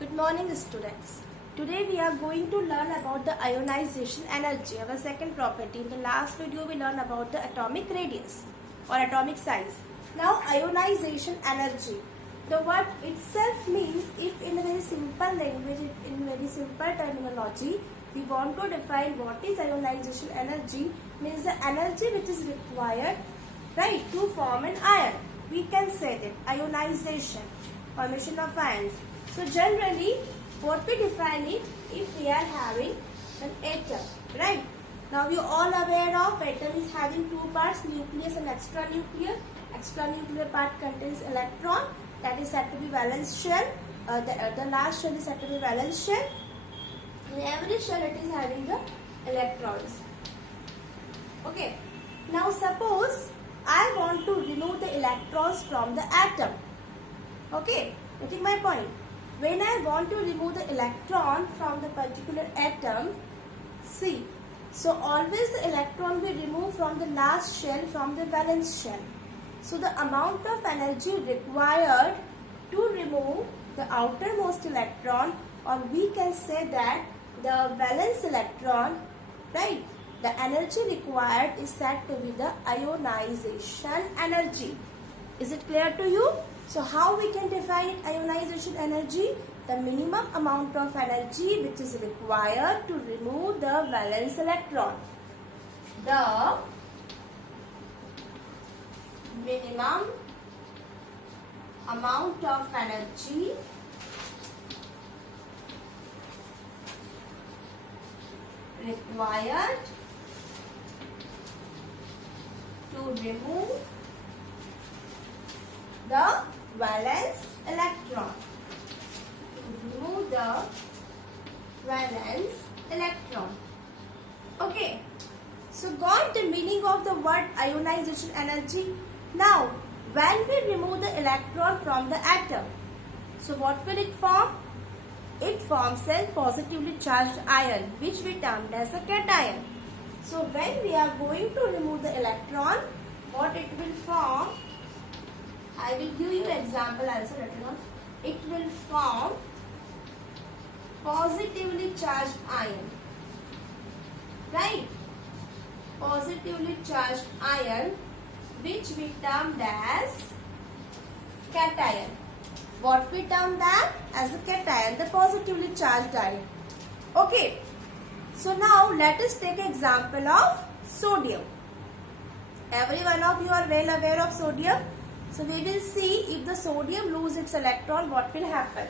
Good morning, students. Today we are going to learn about the ionization energy, our second property. In the last video we learned about the atomic radius or atomic size. Now ionization energy. The word itself means, if in a very simple language, in very simple terminology, we want to define what is ionization energy, means the energy which is required, right, to form an ion. We can say that ionization, formation of ions. So generally, what we define it, if we are having an atom, right? Now you all aware of atom is having two parts, nucleus and extranuclear. Extranuclear part contains electron, that is said to be valence shell. The last shell is said to be valence shell. In every shell it is having the electrons. Okay. Now suppose I want to remove the electrons from the atom. Okay, getting my point? When I want to remove the electron from the particular atom, see, so always the electron will remove from the last shell, from the valence shell. So the amount of energy required to remove the outermost electron, or we can say that the valence electron, right, the energy required is said to be the ionization energy. Is it clear to you? So how we can define it, ionization energy? The minimum amount of energy which is required to remove the valence electron. The minimum amount of energy required to remove the valence electron. Remove the valence electron. Okay. So got the meaning of the word ionization energy. Now, when we remove the electron from the atom, so what will it form? It forms a positively charged ion, which we termed as a cation. So when we are going to remove the electron, what it will form? I will give you example also later on. It will form positively charged ion. Right? Positively charged ion, which we termed as cation. What we termed that? As a cation, the positively charged ion. Okay. So now let us take an example of sodium. Every one of you are well aware of sodium. So we will see if the sodium loses its electron, what will happen.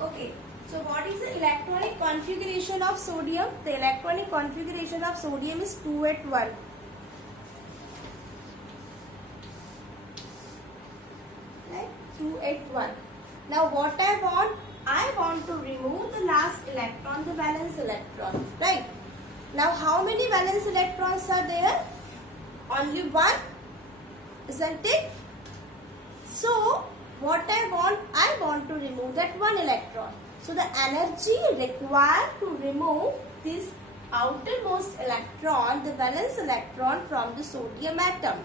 Okay, so what is the electronic configuration of sodium? The electronic configuration of sodium is 281. Right? 281. Now what I want to remove the last electron, the valence electron. Right? Now how many valence electrons are there? Only one, isn't it? So what I want to remove that one electron. So the energy required to remove this outermost electron, the valence electron from the sodium atom,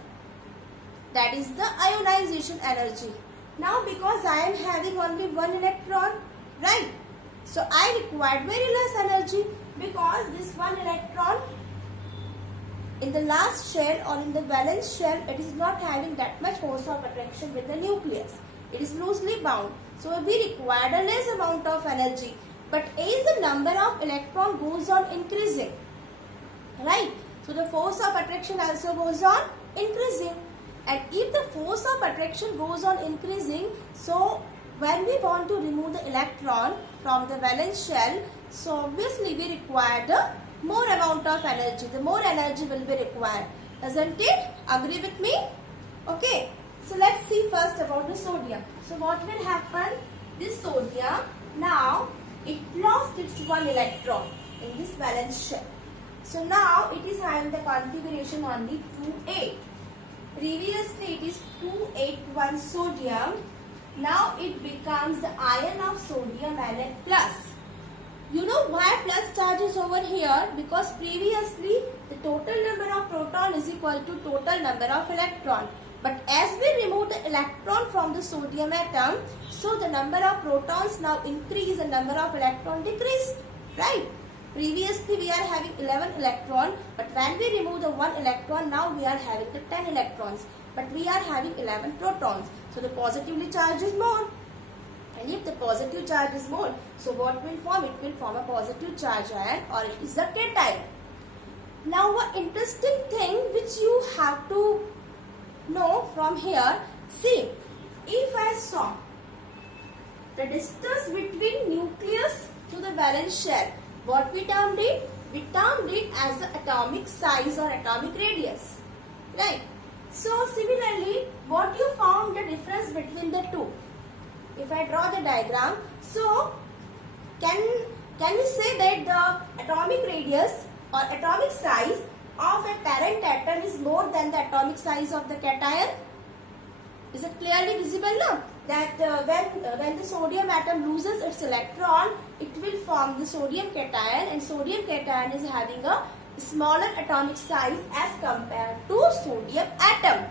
that is the ionization energy. Now because I am having only one electron, right? So I required very less energy, because this one electron in the last shell or in the valence shell, it is not having that much force of attraction with the nucleus. It is loosely bound. So we required a less amount of energy. But as the number of electron goes on increasing, right? So the force of attraction also goes on increasing. And if the force of attraction goes on increasing, so when we want to remove the electron from the valence shell, so obviously we require the more amount of energy. The more energy will be required. Doesn't it? Agree with me? Okay. So let's see first about the sodium. So what will happen? This sodium, now it lost its one electron in this valence shell. So now it is having the configuration only 2,8. Previously it is 281 sodium. Now it becomes the ion of sodium Na+. You know why plus charge is over here? Because previously the total number of proton is equal to total number of electron. But as we remove the electron from the sodium atom, so the number of protons now increase and number of electron decrease, right? Previously we are having 11 electron, but when we remove the 1 electron, now we are having the 10 electrons, but we are having 11 protons. So the positively charge is more. And if the positive charge is more, so what will form? It will form a positive charge ion, or it is a cation. Now one interesting thing which you have to know from here, see, if I saw the distance between nucleus to the valence shell, what we termed it? We termed it as the atomic size or atomic radius, right? So similarly, what you found the difference between the two? If I draw the diagram, so can we say that the atomic radius or atomic size of a parent atom is more than the atomic size of the cation? Is it clearly visible now? That when the sodium atom loses its electron, it will form the sodium cation, and sodium cation is having a smaller atomic size as compared to sodium atom.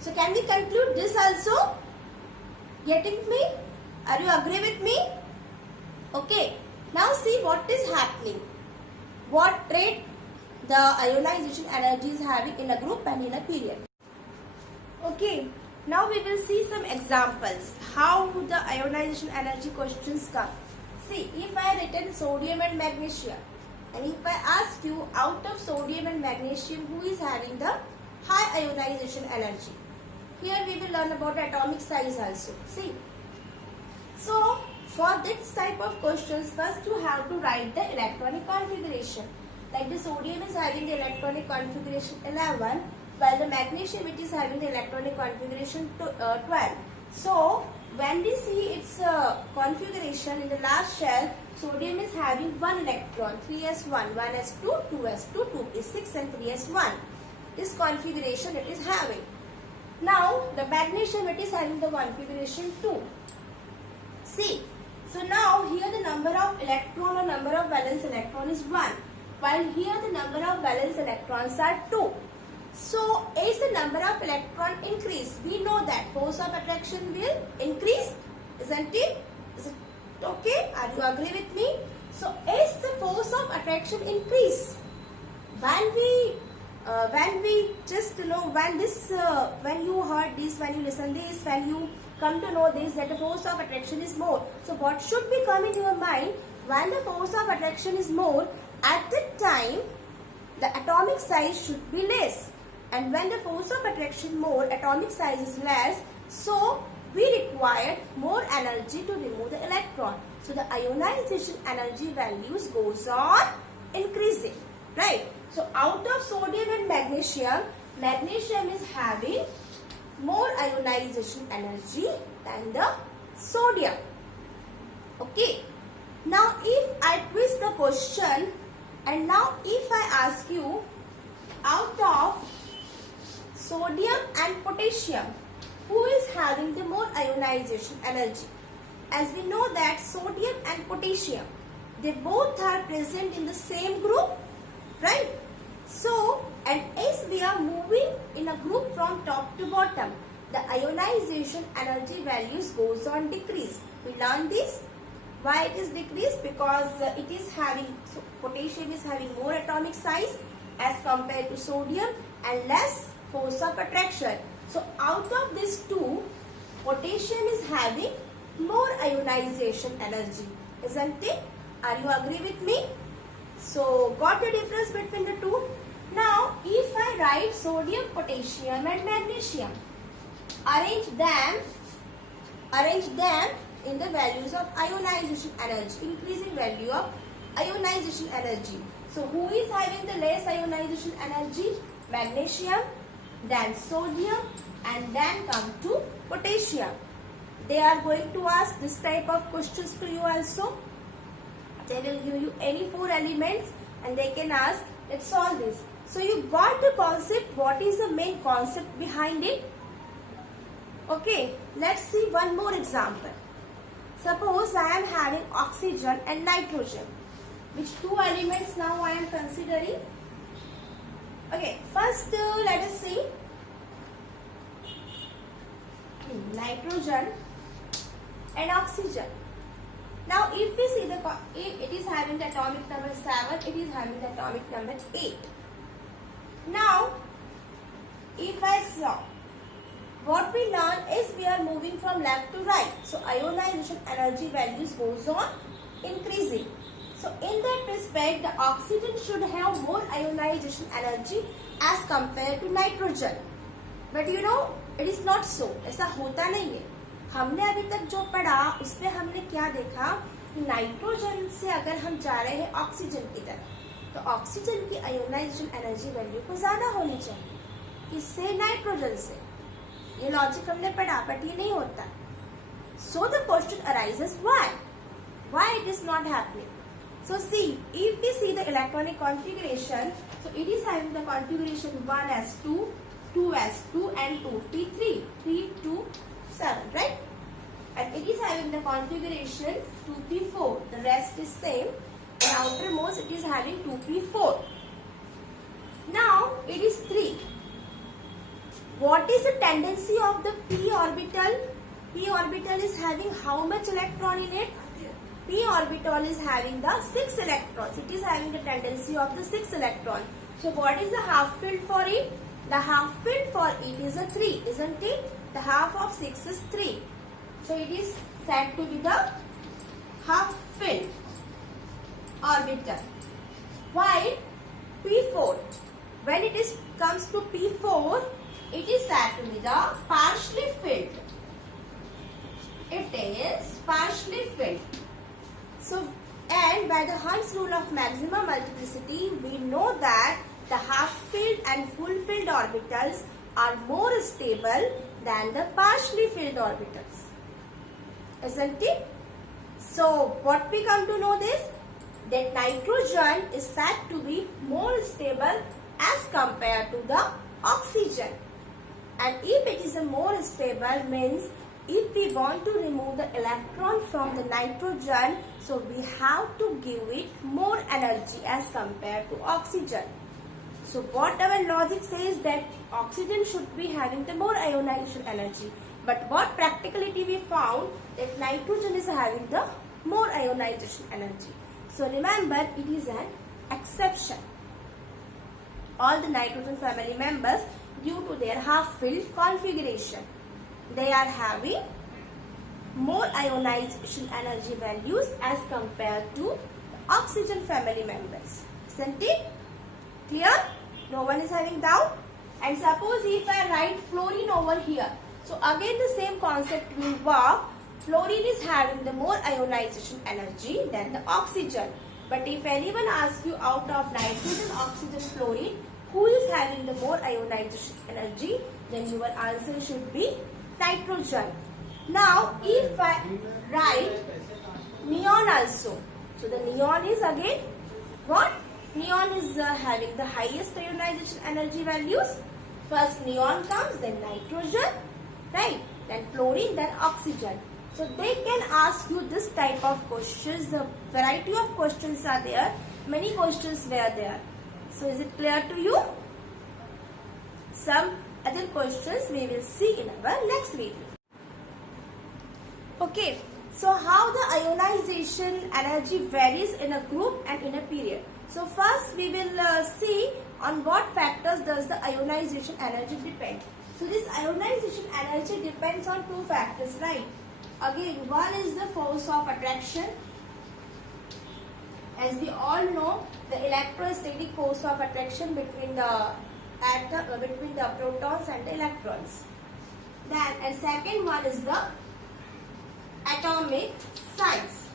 So can we conclude this also? Getting me? Are you agree with me? Okay. Now see what is happening. What rate the ionization energy is having in a group and in a period. Okay. Now we will see some examples how the ionization energy questions come. See, if I written sodium and magnesium, and if I ask you out of sodium and magnesium who is having the high ionization energy, here we will learn about atomic size also. See, so for this type of questions, first you have to write the electronic configuration. Like the sodium is having the electronic configuration 11, while the magnesium it is having the electronic configuration 12. So when we see its configuration in the last shell, sodium is having 1 electron, 3s1, 1s2, 2s2, 2p6 and 3s1. This configuration it is having. Now the magnesium it is having the configuration 2. See, so now here the number of electron or number of valence electron is 1, while here the number of valence electrons are 2. So as the number of electron increase, we know that force of attraction will increase, isn't it? Is it okay? Are you agree with me? So as the force of attraction increase, when we just know when you heard this, when you listen this, when you come to know this, that the force of attraction is more. So what should be come in your mind? When the force of attraction is more, at that time the atomic size should be less, and when the force of attraction more, atomic size is less, so we require more energy to remove the electron. So the ionization energy values goes on increasing, right? So out of sodium and magnesium, magnesium is having more ionization energy than the sodium. Okay. Now if I twist the question, and now if I ask you out of sodium and potassium, who is having the more ionization energy? As we know that sodium and potassium, they both are present in the same group, right? So, and as we are moving in a group from top to bottom, the ionization energy values goes on decrease. We learn this. Why it is decreased? Because it is having, so potassium is having more atomic size as compared to sodium and less force of attraction. So out of these two, potassium is having more ionization energy, isn't it? Are you agree with me? So got the difference between the two? Now if I write sodium, potassium and magnesium, arrange them in the values of ionization energy, increasing value of ionization energy. So who is having the less ionization energy? Magnesium, then sodium, and then come to potassium. They are going to ask this type of questions to you also. They will give you any 4 elements and they can ask, let's solve this. So you got the concept, what is the main concept behind it? Okay, let's see one more example. Suppose I am having oxygen and nitrogen. Which 2 elements now I am considering? Okay, first let us see. nitrogen and oxygen. Now if we see it is having the atomic number 7, it is having the atomic number 8. Now if I saw, what we learn is we are moving from left to right. So ionization energy values goes on increasing. So in that respect, the oxygen should have more ionization energy as compared to nitrogen. But you know, it is not so. ऐसा होता नहीं है. हमने अभी तक जो पढ़ा उसमें हमने क्या देखा कि नाइट्रोजन से अगर हम जा रहे हैं ऑक्सीजन की तरफ, तो ऑक्सीजन की आयोनाइजेशन एनर्जी वैल्यू को ज्यादा होनी चाहिए. किससे? नाइट्रोजन से. ये लॉजिक हमने पढ़ा, बट ये नहीं होता. So the question arises why it is not happening. So see, if we see the electronic configuration, so it is having the configuration 1s2, 2s2 and 2p3, 3, 2, 7, right? And it is having the configuration 2p4. The rest is same. And outermost it is having 2p4. Now it is 3. What is the tendency of the p orbital? P orbital is having how much electron in it? P orbital is having the 6 electrons. It is having the tendency of the 6 electron. So what is the half filled for it? The half filled for it is a 3, isn't it? The half of 6 is 3. So it is said to be the half filled orbital. While P4, when it is comes to P4, it is said to be the partially filled. It is partially filled. So, and by the Hund's rule of maximum multiplicity, we know that the half-filled and full-filled orbitals are more stable than the partially filled orbitals. Isn't it? So, what we come to know this? That nitrogen is said to be more stable as compared to the oxygen. And if it is a more stable, means if we want to remove the electron from the nitrogen, so we have to give it more energy as compared to oxygen. So what our logic says that oxygen should be having the more ionization energy. But what practicality we found that nitrogen is having the more ionization energy. So remember, it is an exception. All the nitrogen family members, due to their half-filled configuration, they are having more ionization energy values as compared to the oxygen family members. Isn't it? Clear? No one is having doubt? And suppose if I write fluorine over here. So again the same concept will work. Fluorine is having the more ionization energy than the oxygen. But if anyone asks you out of nitrogen, oxygen, fluorine, who is having the more ionization energy, then your answer should be nitrogen. Now if I write neon also, so the neon is again what? Neon is having the highest ionization energy values. First neon comes, then nitrogen, right? Then fluorine, then oxygen. So they can ask you this type of questions. The variety of questions are there. Many questions were there. So is it clear to you? Some other questions we will see in our next video. Okay, so how the ionization energy varies in a group and in a period. So first we will see on what factors does the ionization energy depend. So this ionization energy depends on two factors, right? Again, one is the force of attraction. As we all know, the electrostatic force of attraction between the between the protons and the electrons. Then, and second one is the atomic size.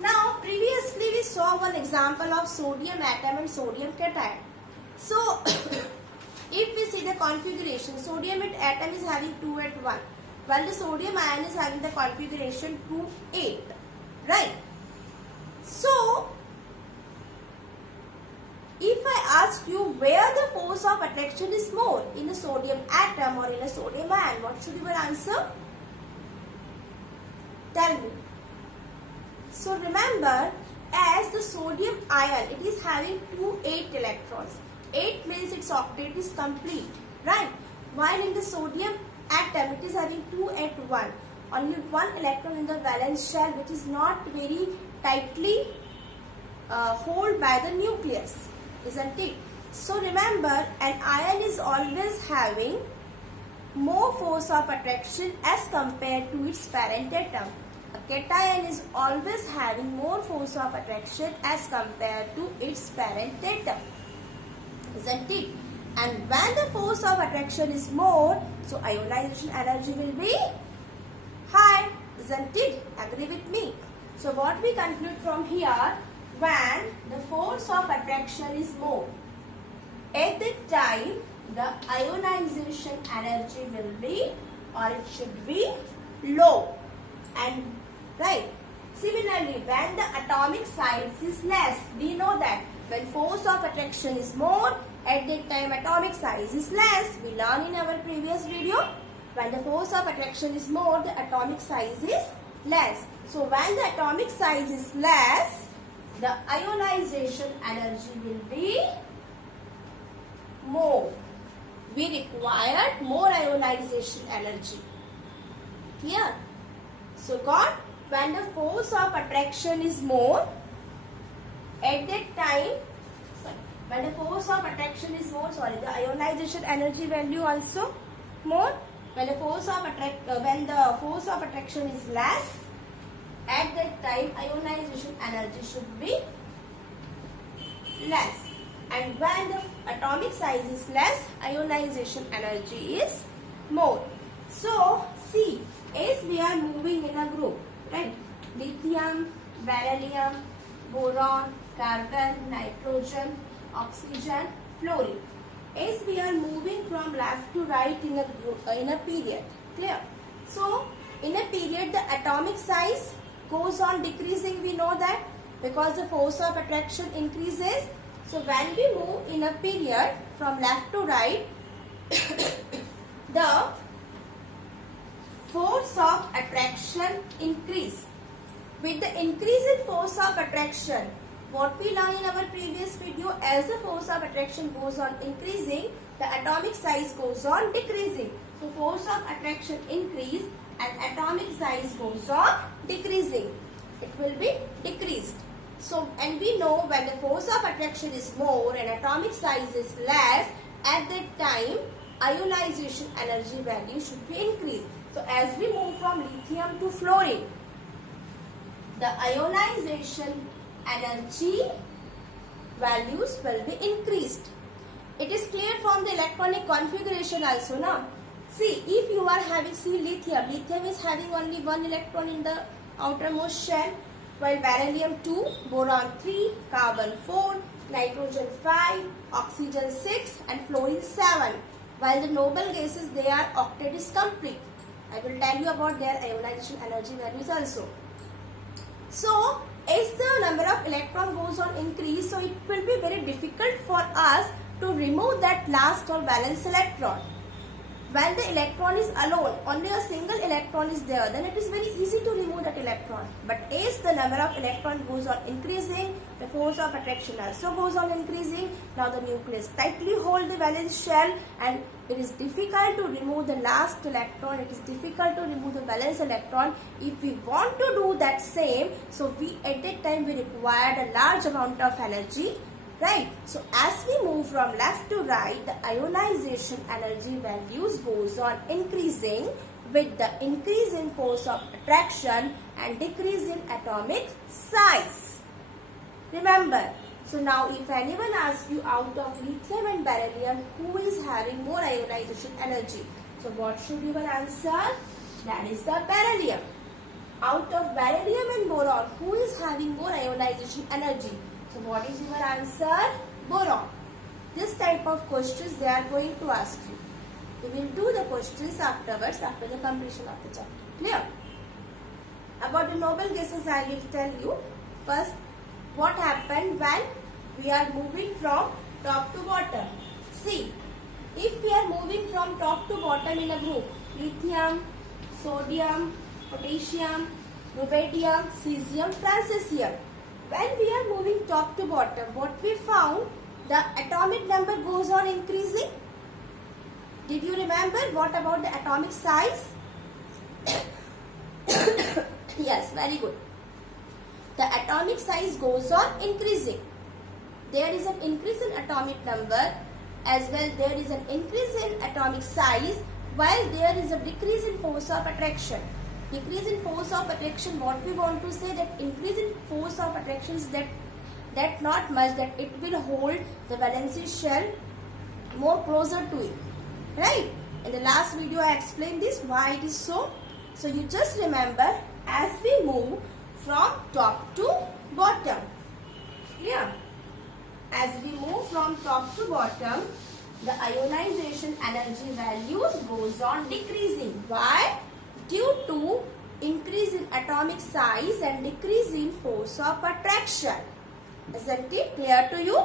Now, previously we saw one example of sodium atom and sodium cation. So, if we see the configuration, sodium atom is having 2 at 1, while the sodium ion is having the configuration 2, 8, right? So, if I ask you where the force of attraction is more, in a sodium atom or in a sodium ion, what should be your answer? Tell me. So remember, as the sodium ion, it is having 2 8 electrons. 8 means its octet is complete, right? While in the sodium atom, it is having 2 at 1. Only one electron in the valence shell, which is not very tightly hold by the nucleus, isn't it? So remember, an ion is always having more force of attraction as compared to its parent atom. A cation is always having more force of attraction as compared to its parent atom, isn't it? And when the force of attraction is more, so ionization energy will be high, isn't it? Agree with me? So what we conclude from here, when the force of attraction is more, at that time the ionization energy will be, or it should be, low. And right, similarly, when the atomic size is less, we know that when force of attraction is more, at that time atomic size is less. We learned in our previous video, when the force of attraction is more, the atomic size is less. So when the atomic size is less, the ionization energy will be more. We required more ionization energy. Clear? So got, when the force of attraction is more, at that time, when the force of attraction is more, the ionization energy value also more. When the force of attraction is less, at that time ionization energy should be less. And when the atomic size is less, ionization energy is more. So see, as we are moving in a group, right? Lithium, beryllium, boron, carbon, nitrogen, oxygen, fluorine. As we are moving from left to right in a period, clear? So in a period, the atomic size goes on decreasing. We know that because the force of attraction increases. So when we move in a period from left to right, the force of attraction increase. With the increase in force of attraction, what we learned in our previous video, as the force of attraction goes on increasing, the atomic size goes on decreasing. So force of attraction increase and atomic size goes on decreasing. It will be decreased. So, and we know when the force of attraction is more and atomic size is less, at that time ionization energy value should be increased. So as we move from lithium to fluorine, the ionization energy values will be increased. It is clear from the electronic configuration also now. See, if you are having, lithium is having only one electron in the outermost shell, while beryllium 2, boron 3, carbon 4, nitrogen 5, oxygen 6 and fluorine 7. While the noble gases, their octet is complete. I will tell you about their ionization energy values also. So, as the number of electron goes on increase, so it will be very difficult for us to remove that last or valence electron. When the electron is alone, only a single electron is there, then it is very easy to remove that electron. But as the number of electron goes on increasing, the force of attraction also goes on increasing. Now the nucleus tightly hold the valence shell and it is difficult to remove the last electron. It is difficult to remove the valence electron. If we want to do that same, so we at that time we required a large amount of energy. Right. So as we move from left to right, the ionization energy values goes on increasing with the increase in force of attraction and decrease in atomic size. Remember. So now if anyone asks you out of lithium and beryllium, who is having more ionization energy? So what should be your answer? That is the beryllium. Out of beryllium and boron, who is having more ionization energy? So what is your answer? Boron. This type of questions they are going to ask you. We will do the questions afterwards, after the completion of the chapter. Clear? About the noble gases I will tell you. First, what happened when we are moving from top to bottom. See, if we are moving from top to bottom in a group, lithium, sodium, potassium, rubidium, cesium, francesium. When we are moving top to bottom, what we found, the atomic number goes on increasing. Did you remember what about the atomic size? Yes, very good. The atomic size goes on increasing. There is an increase in atomic number, as well there is an increase in atomic size, while there is a decrease in force of attraction. Decrease in force of attraction, what we want to say, that increase in force of attraction is that not much, that it will hold the valency shell more closer to it, right? In the last video I explained this, why it is so. So you just remember, as we move from top to bottom, clear? As we move from top to bottom, the ionization energy values goes on decreasing. Why? Due to increase in atomic size and decrease in force of attraction. Isn't it clear to you?